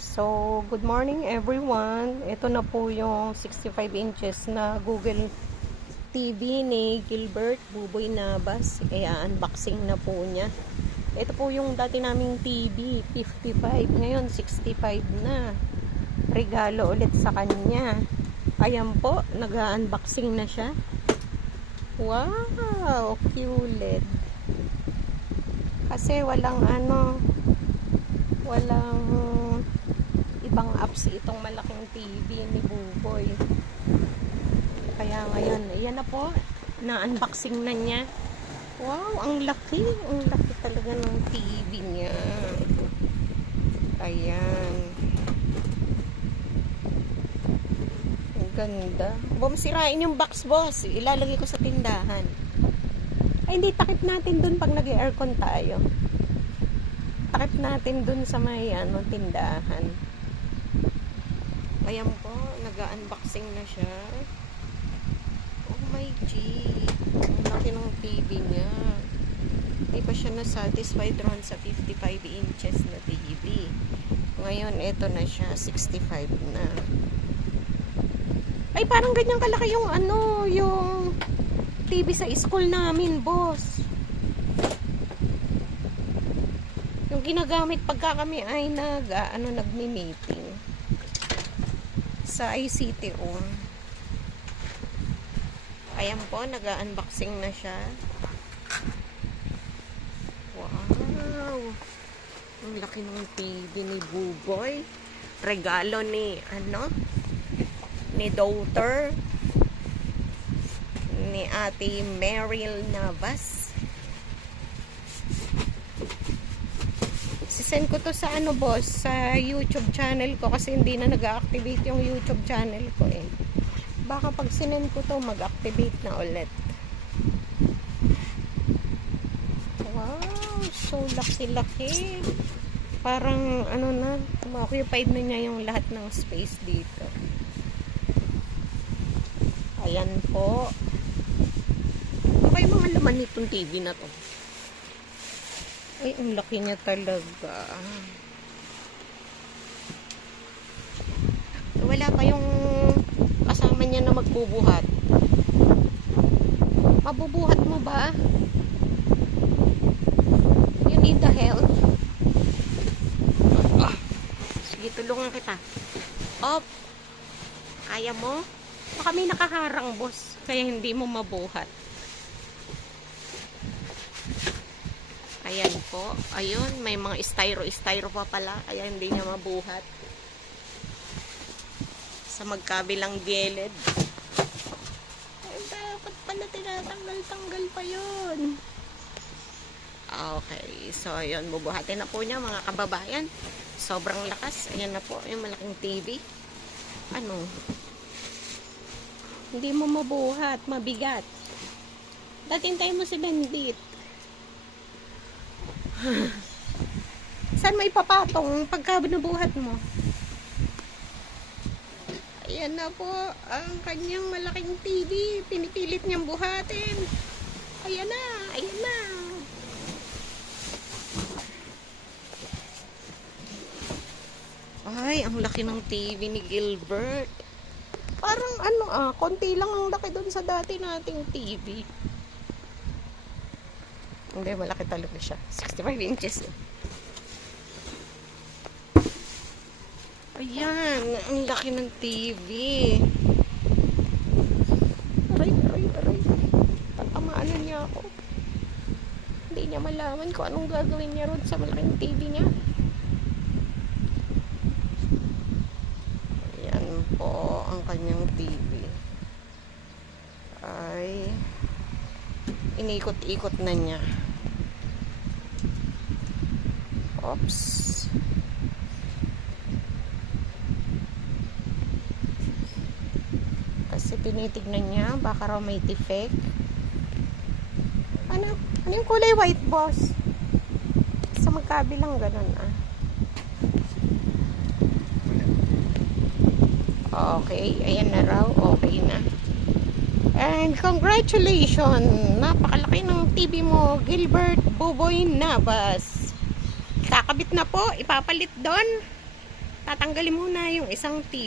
So, good morning everyone. Ito na po yung 65 inches na Google TV ni Gilbert Buboy Navas. Unboxing na po niya. Ito po yung dati naming TV, 55. Ngayon, 65 na. Regalo ulit sa kanya. Ayan po, nag-unboxing na siya. Wow, QLED. Kasi walang ibang apps itong malaking TV ni Buboy. Kaya ngayon, ayan na po, na-unboxing na niya. Wow, ang laki talaga ng TV niya. Ayan. Ang ganda. Sirain yung box, boss. Ilalagay ko sa tindahan. Ay, hindi, takip natin dun pag nag-aircon tayo. Takip natin dun sa may tindahan. Ayan po, nag-unboxing na siya. Oh my G. Ang laki ng TV niya. Hindi pa siya na-satisfied ron sa 55 inches na TV. Ngayon, ito na siya, 65 na. Ay, parang ganyan kalaki yung yung TV sa school namin, boss. Yung ginagamit pagka kami ay nagmi-meeting sa ICT room. Ayan po, nag-unboxing na siya. Wow! Ang laki ng TV ni Buboy. Regalo ni daughter ni Ate Meryl Navas. Sisend ko to sa boss, sa YouTube channel ko kasi hindi na nag-activate yung YouTube channel ko eh. Baka pag sinend ko to, mag-activate na ulit. Wow, so laki-laki. Parang ma-occupied na niya yung lahat ng space dito. Ayan po. Ano kayo mga laman nitong TV na to? Ay, ang laki niya talaga. Wala pa yung kasama niya na magbubuhat. Mabubuhat mo ba? You need the help? Sige, tulungan kita. Op! Kaya mo? Baka may nakaharang, boss. Kaya hindi mo mabuhat. Ayan po. Ayun, may mga styro pa pala. Kaya hindi niya mabuhat. Sa magkabilang gilid. Ay, dapat pala tinatanggal-tanggal pa yun. Okay. So, ayun. Bubuhatin na po niya, mga kababayan. Sobrang lakas. Ayan na po, yung malaking TV. Hindi mo mabuhat. Mabigat. Datintay mo si Bendit. Saan mo ipapatong pagka binubuhat mo? Ayan na po ang kanyang malaking TV. Pinipilit niyang buhatin. Ayan na, ayan na. Ay, ang laki ng TV ni Gilbert. Parang konti lang ang laki doon sa dati nating TV. Hindi, malaki talaga siya. 65 inches. Ayan, ang laki ng TV. Aray. Tatamaan na niya ako. Hindi niya malaman kung anong gagawin niya ron sa malaking TV niya. Ayan po ang kanyang TV. Ay, inikot-ikot na niya. Oops. Kasi tinitignan niya, baka raw may defect. Ano yung kulay white, boss? Sa magkabilang ganun, Okay, ayan na raw. Okay na. And congratulations! Napakalaki ng TV mo, Gilbert Buboy Navas. Kakabit na po, ipapalit doon. tatanggalin muna yung isang TV.